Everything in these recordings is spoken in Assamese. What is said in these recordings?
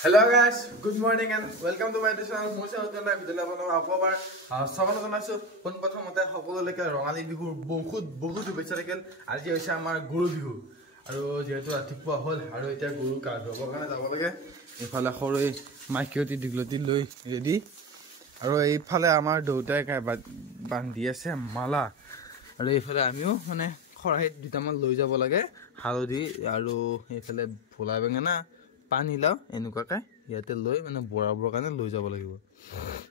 Hello guys, good morning and welcome to my channel. মই নতুন এটা ভিডিঅ' আপোনালোকক আকৌবাৰ স্বাগত জনাইছো। পোনপ্ৰথমতে সকলোলৈকে ৰঙালী বিহুৰ বহুত শুভেচ্ছা থাকিল। আজি হৈছে আমাৰ গৰু বিহু আৰু যেহেতু ৰাতিপুৱা হ'ল আৰু এতিয়া গৰু গা ধুবৰ কাৰণে যাব লাগে। এইফালে সৰু মাইকীয়তি দীঘলতি লৈ ৰেডি আৰু এইফালে আমাৰ দেউতাই বান্ধি আছে মালা আৰু এইফালে আমিও মানে খৰাহিত দুটামান লৈ যাব লাগে হালধি আৰু এইফালে ভোলা বেঙেনা পানীলাও এনেকুৱাকে ইয়াতে লৈ মানে বৰাবৰ কাৰণে লৈ যাব লাগিব।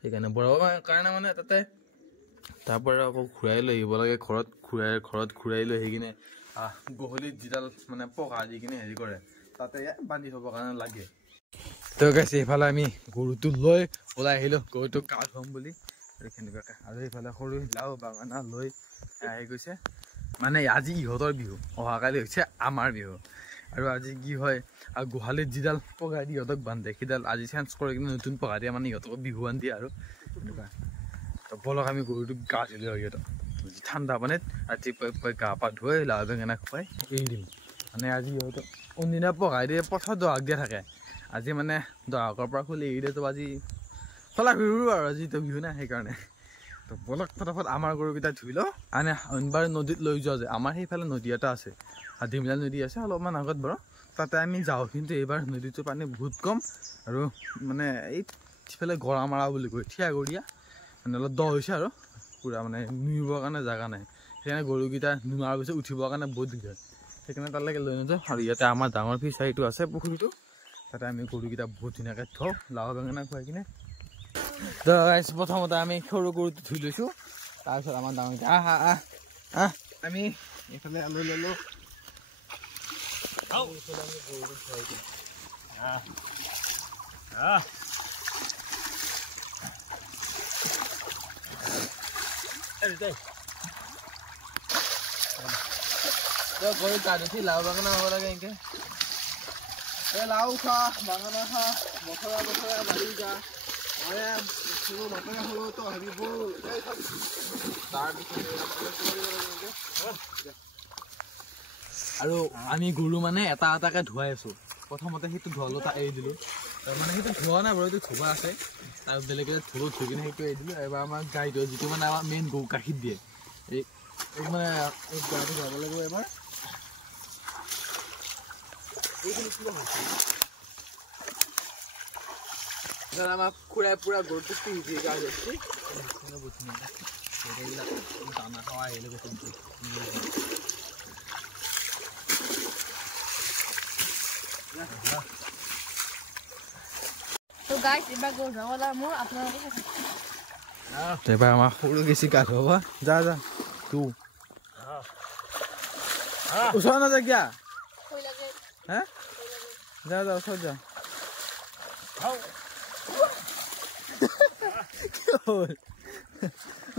সেইকাৰণে বৰাবৰ কাৰণে মানে তাতে তাৰ পৰা আকৌ ঘূৰাই লৈ আহিব লাগে ঘৰত ঘূৰাই লৈ আহি কিনে গহলিত যিডাল মানে পকা দি কিনে হেৰি কৰে তাতে বান্ধি থবৰ কাৰণে লাগে। তো গাইছে এইফালে আমি গৰুটো লৈ ওলাই আহিলোঁ গৰুটোক গা ধুৱাম বুলি আৰু সেনেকুৱাকে আৰু এইফালে সৰু লাও বাঙানা লৈ আহি গৈছে। মানে আজি ইহঁতৰ বিহু, অহাকালি হৈছে আমাৰ বিহু আৰু আজি কি হয় আৰু গোহালিত যিডাল পঘা দি ইহঁতক বান্ধে সেইডাল আজি চেঞ্জ কৰি কিনে নতুন পঘা দিয়ে মানে ইহঁতক বিহু বান্ধি আৰু এনেকুৱা। তো বলক আমি গৰুটোক গা ধুলে হয় সিহঁতক ঠাণ্ডা পানীত ৰাতিপুৱাই গা পা ধুই লাও বেঙেনা খুৱাই এৰি দিম। মানে আজি ইহঁতক কোনদিনা পঘা দিয়ে পথাৰত দহাক দিয়া থাকে, আজি মানে দহাকৰ পৰা খুলি এৰি দিয়ে। তো আজি খোলা বিহু আৰু আজিতো বিহু নাই সেইকাৰণে। তো বলক ফটাফট আমাৰ গৰুকেইটা ধুই লওঁ। অইনবাৰ নদীত লৈ যোৱা যায়, আমাৰ সেইফালে নদী এটা আছে হাতীমিলা নদী আছে অলপমান আগত বাৰু, তাতে আমি যাওঁ। কিন্তু এইবাৰ নদীটোৰ পানী বহুত কম আৰু মানে এইফালে গৰা মাৰা বুলি কয় থিয়াগৰীয়া মানে অলপ দ হৈছে আৰু পূৰা মানে নুমিবৰ কাৰণে জেগা নাই। সেইকাৰণে গৰুকেইটা নুমাৰ পিছত উঠিবৰ কাৰণে বহুত দিগদাৰ, সেইকাৰণে তালৈকে লৈ নাযাওঁ। আৰু ইয়াতে আমাৰ ডাঙৰ ফিচাৰীটো আছে পুখুৰীটো, তাতে আমি গৰুকেইটা বহুত ধুনীয়াকৈ থওঁ লাও বেঙেনা খুৱাই কিনে। তো প্ৰথমতে আমি সৰু গৰুটো ধুই লৈছোঁ, তাৰপিছত আমাৰ ডাঙৰ আমি এইফালে লৈ ল'লোঁ। গৰু গা ধুঠি লাও বাঙানা হ'ব লাগে এনেকৈ লাও খা বাঙানা খা বছৰা বছৰা বাঢ়ি যা নতুন সৰু তো হেৰিবোৰ আৰু আমি গৰু মানে এটা এটাকে ধুৱাই আছোঁ। প্ৰথমতে সেইটো ধুৱালোঁ তাক এৰি দিলোঁ, মানে সেইটো ধোৱা নাই বাৰু এইটো ধুবা আছে আৰু বেলেগ ধুলোঁ ধুই কিনে সেইটো এৰি দিলোঁ। এবাৰ আমাৰ গাইটো যিটো মানে আমাৰ মেইন গৰু গাখীৰ দিয়ে এই মানে এই গাটো ধুৱাব লাগিব এবাৰ। আমাক খুৰাই পুৰা গৰুটো পিন্ধি গা ধুৱাইছে দানা খাৱা আহিলে গৈছে। এবাৰ আমাৰ সৰু গেছি গা ধুৱাব যা যা তো ওচৰত নাযায় কিয়া হা যা যা ওচৰত যা।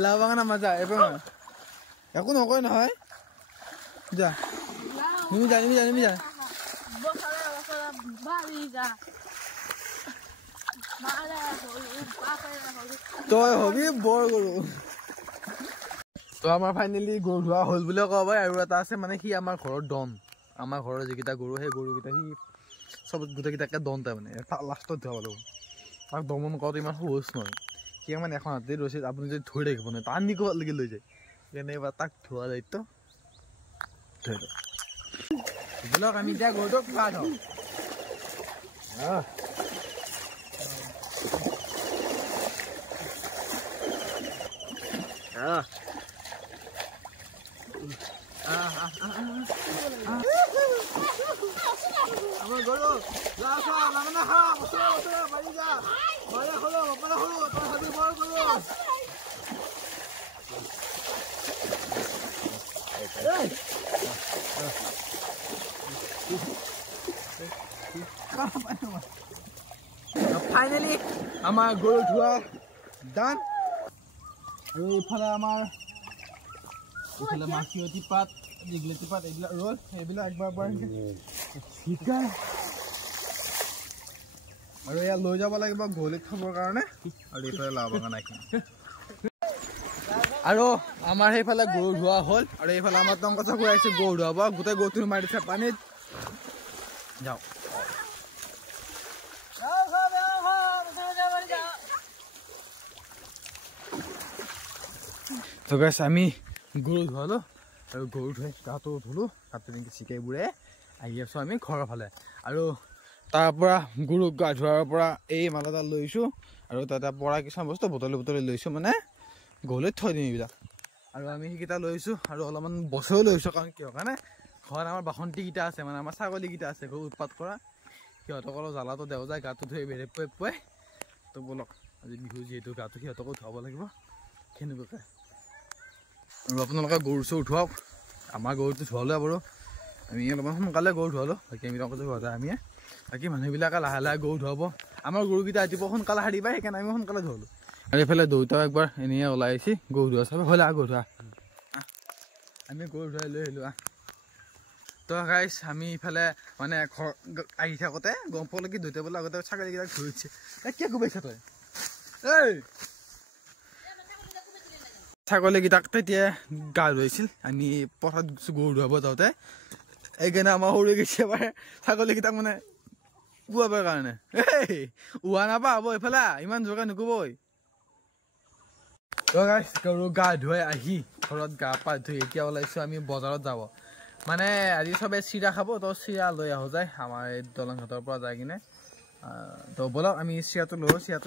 লাও বাঙানা মাজা এবাৰ একো নকয় নহয় যা নিমি যা তই হবি বৰ গৰু। তো আমাৰ ফাইনেলি গৰু ধোৱা হ'ল বুলিও ক'ব পাৰি। আৰু এটা আছে মানে সি আমাৰ ঘৰৰ ডন, আমাৰ ঘৰৰ যিকেইটা গৰু সেই গৰুকেইটা সি চব গোটেইকেইটাকে ডন তাৰমানে লাষ্টত ধুৱাব লাগিব। তাক দমন কৰাটো ইমান সহজ নহয়, সি মানে এখন হাতেই ৰৈছে আপুনি যদি ধৰি থাকিব নহয় টানি ক'ৰবালৈকে লৈ যায়। সেইকাৰণে এবাৰ তাক ধোৱা দায়িত্ব ধৰি লওক। বলক আমি এতিয়া গৰুটোক গা ধুৱাওঁ। আমার গরু লাসা বাঙানা খা বছরা বছরা বাড়ি যা মায়া হলো বাপারা হলো তোর হাতে বড় গরু ফাইনালি আমার গরু ধোয়া ডান। আৰু এইফালে আমাৰ এইফালে মাখিয়তী পাত দীঘলতি পাত এইবিলাক ৰ'ল এইবিলাক একবাৰ শিকা আৰু এয়া লৈ যাব লাগিব গহলিত থবৰ কাৰণে। আৰু এইফালে লাও বাঙানা আৰু আমাৰ সেইফালে গৰু ধোৱা হ'ল আৰু এইফালে আমাৰ টংকচ ঘূৰাইছে গৰু ধোৱাব গোটেই গৰুটো মাৰি দিছে পানীত যাওঁ। তো গাইছ আমি গৰু ধুৱালোঁ আৰু গৰু ধুৱাই গাটো ধুলোঁ গাটো তেনেকৈ চিকাই বুঢ়ে আহি আছোঁ আমি ঘৰৰ ফালে আৰু তাৰ পৰা গৰুক গা ধোৱাৰ পৰা এই মালাডাল লৈছোঁ আৰু তাতে পৰা কিছুমান বস্তু বটলে লৈছোঁ মানে গৰুলৈ থৈ দিম এইবিলাক আৰু আমি সেইকেইটা লৈছোঁ আৰু অলপমান বছৰো লৈছোঁ কাৰণ কিয় কাৰণে ঘৰত আমাৰ বাসন্তীকেইটা আছে মানে আমাৰ ছাগলীকেইটা আছে গৰু উৎপাত কৰা সিহঁতক অলপ জ্বালাটো দেও যায় গাটো ধুই বেৰে পুৱাই তো ব'লক আজি বিহু যিহেতু গাটো সিহঁতকো ধুৱাব লাগিব সেনেকুৱাকৈ আৰু আপোনালোকে গৰু চৰু ধুৱাওক আমাৰ গৰুটো ধুৱালে বাৰু আমি অলপমান সোনকালে গৰু ধুৱালোঁ বাকী আমি ধুৱালে আমি বাকী মানুহবিলাকে লাহে লাহে গৰু ধুৱাব আমাৰ গৰুকেইটা ৰাতিপুৱা সোনকালে সাৰি পায় সেইকাৰণে আমি সোনকালে ধুৱালোঁ আৰু এইফালে দেউতাও একবাৰ এনেই ওলাই আহিছে গৰু ধোৱা চাব হ'লে গৰু ধোৱা আমি গৰু ধুৱাই লৈ আহিলোঁ তো গাইছ আমি ইফালে মানে ঘৰ আহি থাকোঁতে গম পালোঁ কি দুটা বোলে আগতে ছাগলীকেইটাক ধৰিছে কিয় কোবাইছা তই এই ছাগলীকেইটাক তেতিয়া গা ধুৱাইছিল আমি পথাৰত গৰু ধুৱাব যাওঁতে সেইকাৰণে আমাৰ সৰু গৈছে এবাৰ ছাগলীকেইটাক মানে কোবাবৰ কাৰণে এই উহা নাপা হ'ব এইফালে ইমান জোৰকৈ নুকুবই তো গাইছ গৰু গা ধুৱাই আহি ঘৰত গা পা ধুই এতিয়া ওলাইছোঁ আমি বজাৰত যাব মানে আজি চবে চিৰা খাব তো চিৰা লৈ আহোঁ যায় আমাৰ এই দলংঘাটৰ পৰা যাই কিনে তো ব'লক আমি চিৰাটো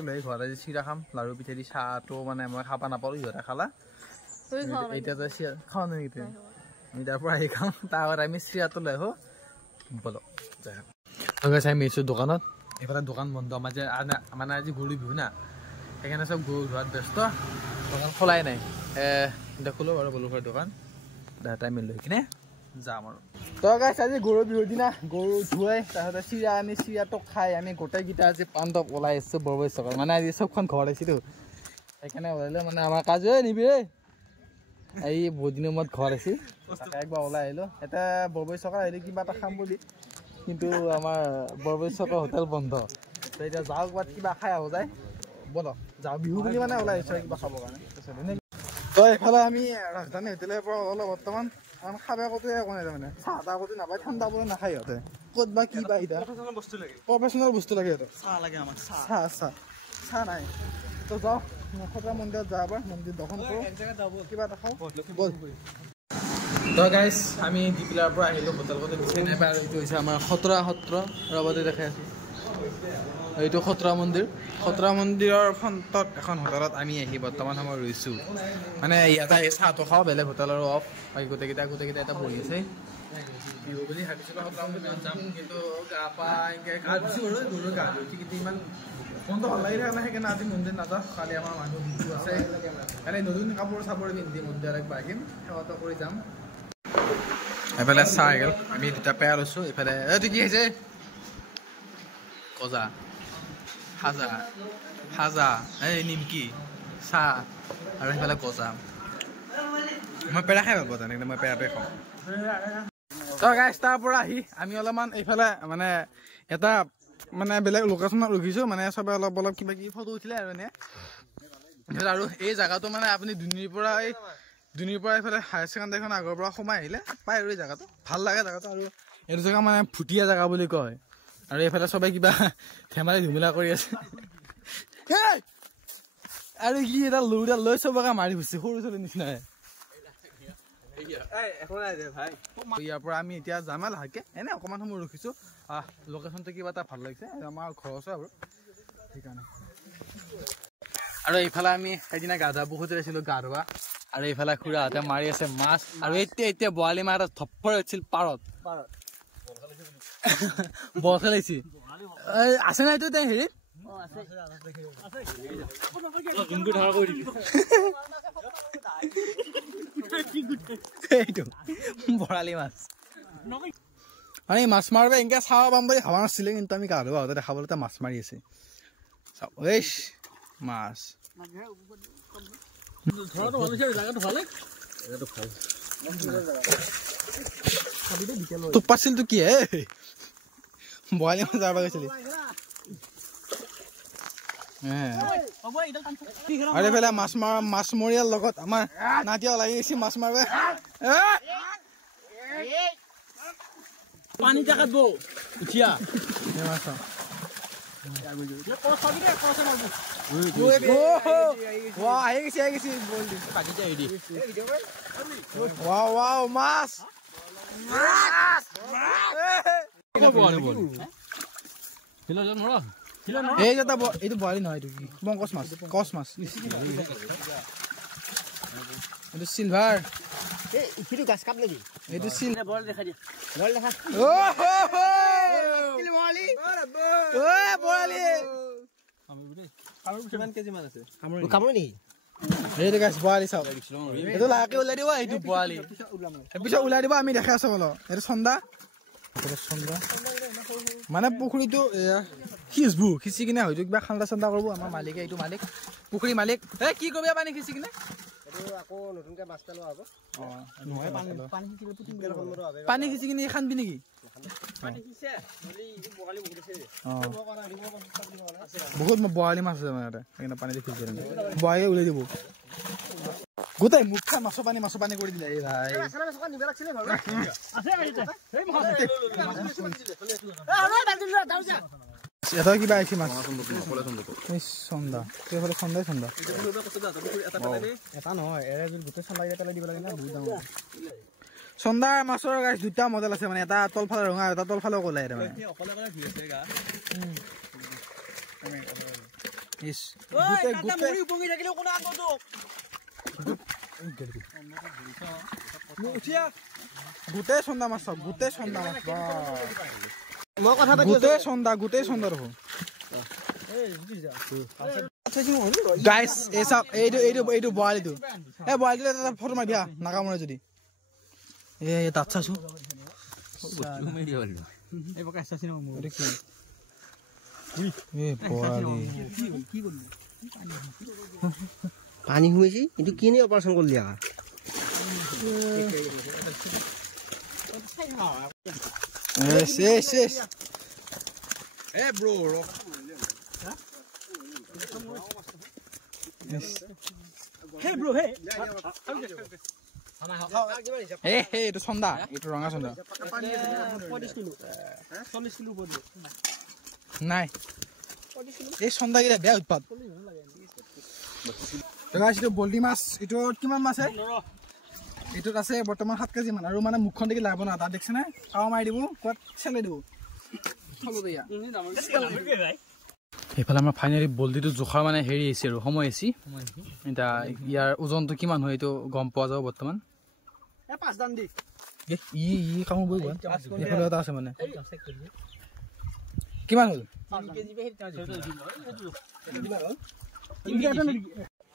লৈ ঘৰত আজি চিৰা খাম লাৰু পিঠা দি চাহটো মানে মই খাব নাপালোঁ সিহঁতে খালা এতিয়া তো চিৰা খাওঁ নেকি তুমি আমি তাৰ পৰা আহি খাওঁ তাৰ আগত আমি চিৰাটো লৈ আহোঁ ব'লক যাই আমি আহিছোঁ দোকানত এইফালে দোকান বন্ধ আমাৰ যে মানে আজি গৰু বিহু না সেইকাৰণে চব গৰু ধোৱাত ব্যস্ত দোকান খোলাই নাই দেখোঁ বাৰু বলো ঘৰৰ দোকান দাটা আমি লৈ কিনে যাম আৰু তো গাইছ আজি গৰু বিহুৰ দিনা গৰু ধুৱাই তাৰপিছতে চিৰা আনি চিৰাটো খাই আমি গোটেইকেইটা আজি পাণ্ডৱ ওলাই আহিছোঁ বৰবৈ চকৰ মানে আজি চবখন ঘৰত আহিছিলোঁ সেইকাৰণে ওলাইলে মানে আমাৰ কাজে নিবি এই বহুত দিনৰ মূৰত ঘৰত আছিল একবাৰ ওলাই আহিলোঁ এতিয়া বৰবৈ চকৰ আহিলে কিবা এটা খাম বুলি কিন্তু আমাৰ বৰবৈ চকৰ হোটেল বন্ধ তো এতিয়া যাওঁ ক'ৰবাত কিবা খাই আহোঁ যায় ব'লক যাওঁ বিহু বুলি মানে ওলাই আহিছোঁ কিবা খাবৰ কাৰণে তো এইফালে আমি ৰাজধানী হোটেলৰ পৰা ওলালোঁ বৰ্তমান খাব ক'তো একো নাই তাৰমানে চাহ তাহ ক'তো নাপায় ঠাণ্ডা বোলে নাখায় সিহঁতে ক'ত বা কি বা এতিয়া প্ৰফেচনেল বস্তু লাগে সিহঁতক চাহ লাগে আমাক চাহ নাই তো যাওঁ খতৰা মন্দিৰত যাওঁ এবাৰ মন্দিৰ দৰ্শন কৰোঁ কিবা এটা খাওঁ তো গাইছ আমি ডিপিলাৰ পৰা আহিলোঁ হোটেলতে বিচাৰি নাপায় আৰু এইটো হৈছে আমাৰ খতৰা সত্ৰ ৰবতে দেখাই আছোঁ এইটো খতৰা মন্দিৰৰ ফ্ৰণ্টত এখন হোটেলত আমি আহি বৰ্তমান সময় ৰৈছোঁ মানে ইয়াতে আহি চাহটো খাওঁ বেলেগ হোটেলৰো অফ বাকী গোটেইকেইটা এটা বহি আছে বিহু বুলি ভাবিছিলোঁ খতৰা মন্দিৰত যাম কিন্তু গা পা এনেকৈ গা ধুইছোঁ বাৰু গৰুৰ গা ধুই কিন্তু ইমান মনটো ভাল লাগি থাকে না সেইকাৰণে আজি মন্দিৰ নাযাওঁ কালি আমাৰ মানুহ বিহু আছে কালি নতুন কাপোৰ চাপোৰ পিন্ধি মন্দিৰত একবাৰ আহিম সেৱাটো কৰি যাম এইফালে চাহ আহি গ'ল আমি দুটা পেয়াৰ লৈছোঁ এইফালে এইটো কি হৈছে কজা খাজা এই নিমকি চাহ আৰু সেইফালে গজা মই পেৰা খাই ভাল পাওঁ তেনেকৈ মই পেৰাটোৱে খাওঁ তো গাইছ তাৰ পৰা আহি আমি অলপমান এইফালে মানে এটা মানে বেলেগ লোকেশ্যনত ৰখিছোঁ মানে চবে অলপ কিবা কিবি ফটো উঠিলে আৰু এনে আৰু এই জেগাটো মানে আপুনি দুনীৰ পৰা এইফালে হায়াৰ ছেকেণ্ডেৰীখন আগৰ পৰা সোমাই আহিলে পায় আৰু এই জেগাটো ভাল লাগে জেগাটো আৰু এইটো জেগা মানে ভুটীয়া জেগা বুলি কয় আৰু এইফালে চবে কিবা ধেমালি ধুমুলা কৰি আছে আৰু কি এটা লুডাল লৈ চবকে মাৰি ফুৰিছে সৰু ছোৱালীৰ নিচিনাই ইয়াৰ পৰা আমি এতিয়া যাম লাহেকে এনে অকণমান সময় ৰখিছোঁ লোকেশ্যনটো কিবা এটা ভাল লাগিছে আমাৰ ঘৰ আছে আৰু সেইকাৰণে আৰু এইফালে আমি সেইদিনা গা ধোৱা বহুত আহিছিলোঁ গা ধোৱা আৰু এইফালে খুৰাহঁতে মাৰি আছে মাছ আৰু এতিয়া বৰালি মাছ এটা ধপ্পৰ হৈছিল পাৰত বল খেলাইছি আছে নাই তো হেৰি বৰালি মাছ মানে মাছ মাৰিব এনেকৈ চাব পাম বুলি ভাবা নাছিলে কিন্তু আমি গা ধোৱা হওঁতে দেখা পালোঁ মাছ মাৰি আছে মাছ তোক পাছিলতো কি হে বৰালি মাছ যাব গৈছিলি আৰু এইফালে মাছমৰীয়াৰ লগত আমাৰ নাতিয়া লাগি গৈছে মাছ মাৰিব পানী জাগাত বৌ উঠিয়া Wow, I see. Wow, mass. Hey, itu bali নহয় itu কি বং কসমাস itu silver এই ইফিটো গাছ কাপ নেকি itu sil বল দেখা দি বল দেখা বলি ওই বলি কিমান কেজি মান আছে কামুৰি নেকি এইটো গাছ বলি সব এইটো লাকে উলাই দিবা এইটো বলি পিছত উলাই দিবা আমি দেখা আছো বলো এইটো চন্দা মানে পুখুৰীটো খিচবু খিচি কিনে হয়তো কিবা খান্দা চান্দা কৰিব আমাৰ মালিকে এইটো মালিক পুখুৰী মালিক এই কি কবি পানী খিচি কিনে এইটো আকৌ নতুনকে মাছ পেলোৱা হ'ব নহয় পানী খিচিলে পুটিং বেল কৰিব হ'ব পানী খিচি কিনে খানবি নেকি পানী খিচে বলি বগালি বহুত আছে বহুত বগালি মাছ আছে মানে সেইকাৰণে পানী খিচি দিলে বগালি উলাই দিব গোটাই মুখা মাছ পানী কৰি দিলে এই ভাই আছালে মাছ নিব লাগছিলে ভাল আছে এই মাছ এটা কিবা আইছি মাছ চন্দা কেইফালে চন্দাই এটা নহয় এৰে যদি গোটেই চলাই পেলাই দিব লাগে না বহুত ডাঙৰ চন্দা মাছৰ গাছ দুটা মডেল আছে মানে এটা তলফালে ৰঙা এটা তলফালে কলাই মানে অকলে ঘূৰি আছে গা ইস গোটেই মুৰি উপঙি থাকিলে কোন আগতো গোটেই চন্দা মাছ মই কথা পাতি গোটেই চন্দা ৰহ গাইস এই সব এইটো বয়ালিটো এই বয়ালিটো এটা ফটো মাৰি দিয়া নাকামৰে যদি এই তাত চাইছো এই বকা চাচি না মোৰ কি এই বয়ালি পানী হুইছি কিন্তু কিনে অপাৰেচন কৰি দিয়া yes এ ব্ৰো হে ব্ৰো হে এইটো চন্দা এইটো ৰঙা চন্দা 40 কিলো 40 কিলো পড়লো নাই এই চন্দা গিলা বেয়া উৎপাদ এইটো বল্ডি মাছ এইটো কিমান মাছ আছে এইটোত আছে বৰ্তমান 7 কেজি মান আৰু মানে মুখখন দেখি লাভ না তাত দেখছ না কাও মাৰি দিব কোৱাত চেলে দিব এইফালে আমাৰ ফাইনেলি বল্ডিটো জোখাৰ মানে হেৰি আছে আৰু সময় আছে এটা ইয়াৰ ওজনটো কিমান হয় এইটো গম পোৱা যাব বৰ্তমান এ 5 দান দি ই কাম বই গল এইফালে এটা আছে মানে কিমান হল 5 কেজি বে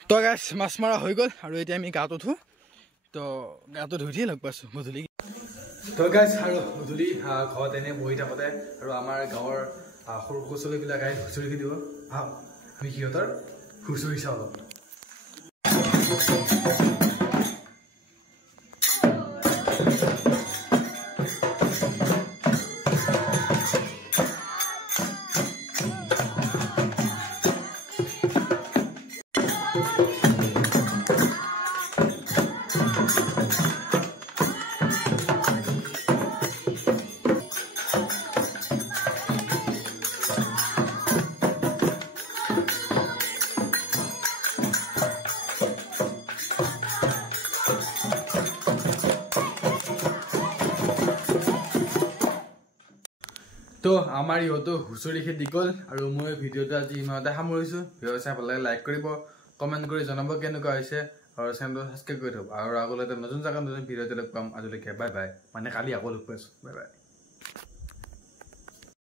তো গাইস মাছ মাৰা হৈ গল আৰু এতিয়া আমি গাটো ধু তো গাটো ধুই লগ পাইছো গধূলি তো গাইস আৰু গধূলি ঘৰত এনে বহি থাকোতে আৰু আমাৰ গাঁৱৰ সৰু কচলিবিলাক আহি হুঁচৰি দিব আমি সিহঁতৰ হুঁচৰি চাওঁ অলপ তো আমাৰ ইহঁতো হুঁচৰি খেদি গ'ল আৰু মই ভিডিঅ'টো আজি ইমানতে সামৰিছোঁ ভিডিঅ' চাই ভাল লাগে লাইক কৰিব কমেণ্ট কৰি জনাব কেনেকুৱা হৈছে আৰু চেনেলটো ছাবস্ক্ৰাইব কৰি থ'ব আৰু আগলৈ নতুন জেগাত নতুন ভিডিঅ'টো লগ পাম আজিলৈকে বাই বাই মানে কালি আকৌ লগ পাইছোঁ বাই বাই